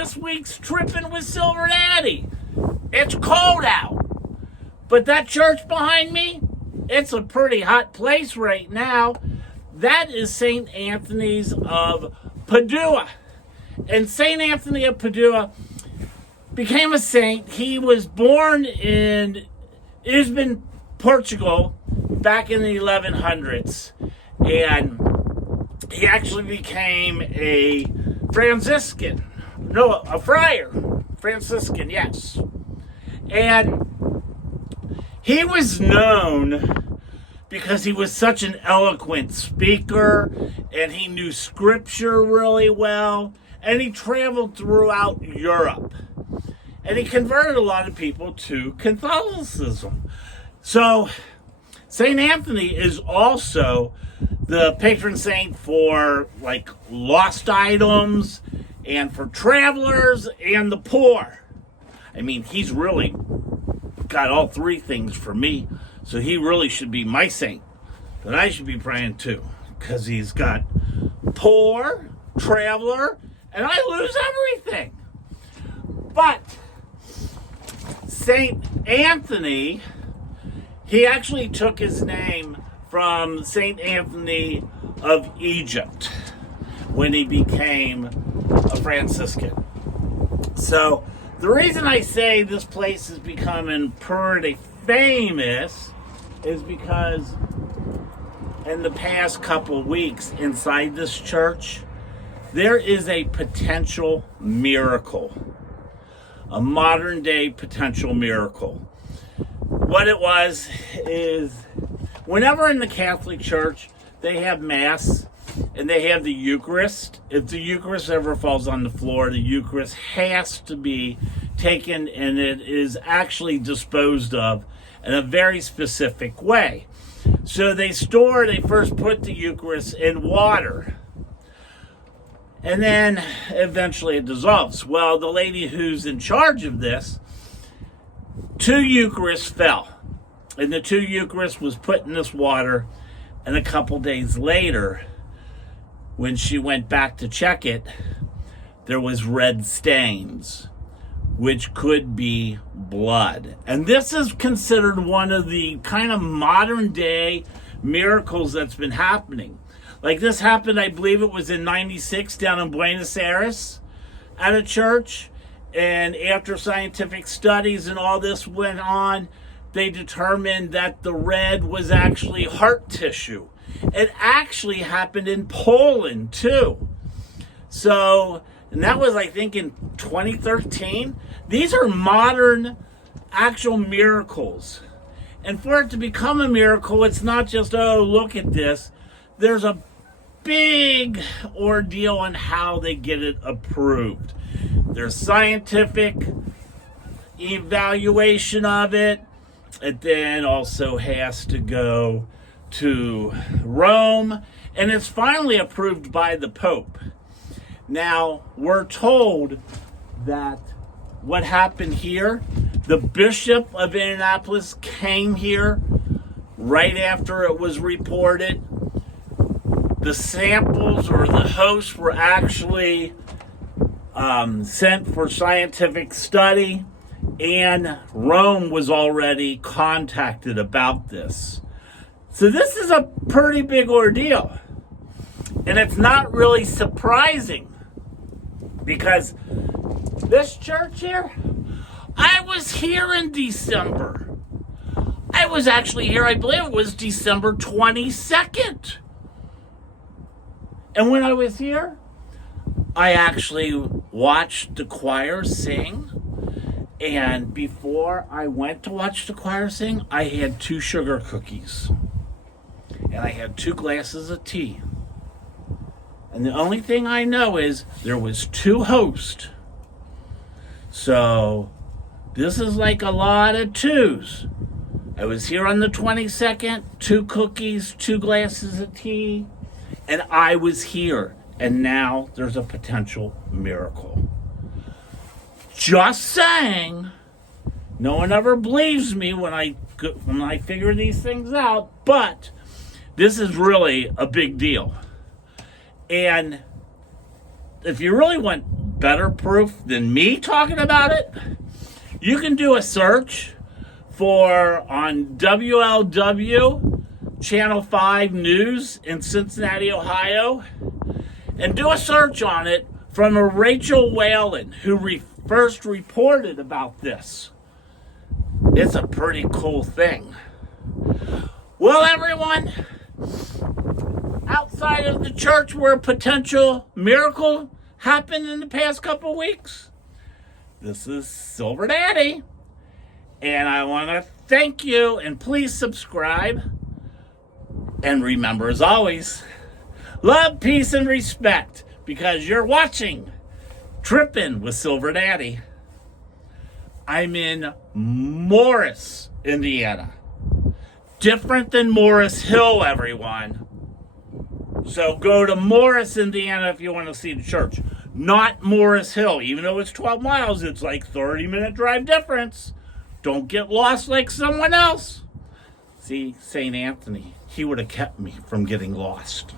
this week's Trippin with Silver Daddy. It's cold out, but that church behind me, it's a pretty hot place right now. That is St. Anthony's of Padua. And St. Anthony of Padua became a saint. He was born in Lisbon, Portugal, back in the 1100s. And he actually became a Franciscan. No, a friar. Franciscan, yes. And he was known because he was such an eloquent speaker, and he knew scripture really well, and he traveled throughout Europe. And he converted a lot of people to Catholicism. So, St. Anthony is also the patron saint for, like, lost items, and for travelers, and the poor. I mean, he's really got all three things for me. So he really should be my saint that I should be praying to, because he's got poor, traveler, and I lose everything. But St. Anthony, he actually took his name from St. Anthony of Egypt when he became a Franciscan. So the reason I say this place is becoming pretty famous is because in the past couple weeks inside this church, there is a potential miracle, a modern day potential miracle. What it was is, whenever in the Catholic Church they have Mass and they have the Eucharist, if the Eucharist ever falls on the floor, the Eucharist has to be taken and it is actually disposed of in a very specific way. So they first put the Eucharist in water, and then eventually it dissolves. Well, the lady who's in charge of this, 2 Eucharists fell, and the 2 Eucharists was put in this water, and a couple days later, when she went back to check it, there was red stains, which could be blood. And this is considered one of the kind of modern day miracles that's been happening. Like this happened, I believe it was in 96 down in Buenos Aires at a church. And after scientific studies and all this went on, they determined that the red was actually heart tissue. It actually happened in Poland too. So, and that was, I think, in 2013. These are modern, actual miracles. And for it to become a miracle, it's not just, oh, look at this. There's a big ordeal on how they get it approved. There's scientific evaluation of it. It then also has to go to Rome. And it's finally approved by the Pope. Now, we're told that what happened here, the Bishop of Indianapolis came here right after it was reported. The samples or the hosts were actually sent for scientific study, and Rome was already contacted about this. So this is a pretty big ordeal. And it's not really surprising, because this church here, I was here in December. I was actually here, I believe it was December 22nd. And when I was here, I actually watched the choir sing. And before I went to watch the choir sing, I had 2 sugar cookies. And I had 2 glasses of tea. And the only thing I know is there was 2 hosts. So this is like a lot of 2s. I was here on the 22nd, 2 cookies, 2 glasses of tea, and I was here. And now there's a potential miracle. Just saying. No one ever believes me when I figure these things out, but this is really a big deal. And if you really want better proof than me talking about it, you can do a search on WLW Channel 5 News in Cincinnati, Ohio, and do a search on it from a Rachel Whalen who first reported about this. It's a pretty cool thing. Well, everyone, outside of the church where a potential miracle happened in the past couple weeks, this is Silver Daddy, and I want to thank you, and please subscribe. And remember, as always, love, peace, and respect, because you're watching Trippin with Silver Daddy. I'm in Morris, Indiana. Different than Morris Hill, everyone. So go to Morris, Indiana if you want to see the church. Not Morris Hill. Even though it's 12 miles, it's like 30-minute drive difference. Don't get lost like someone else. See, St. Anthony, he would have kept me from getting lost.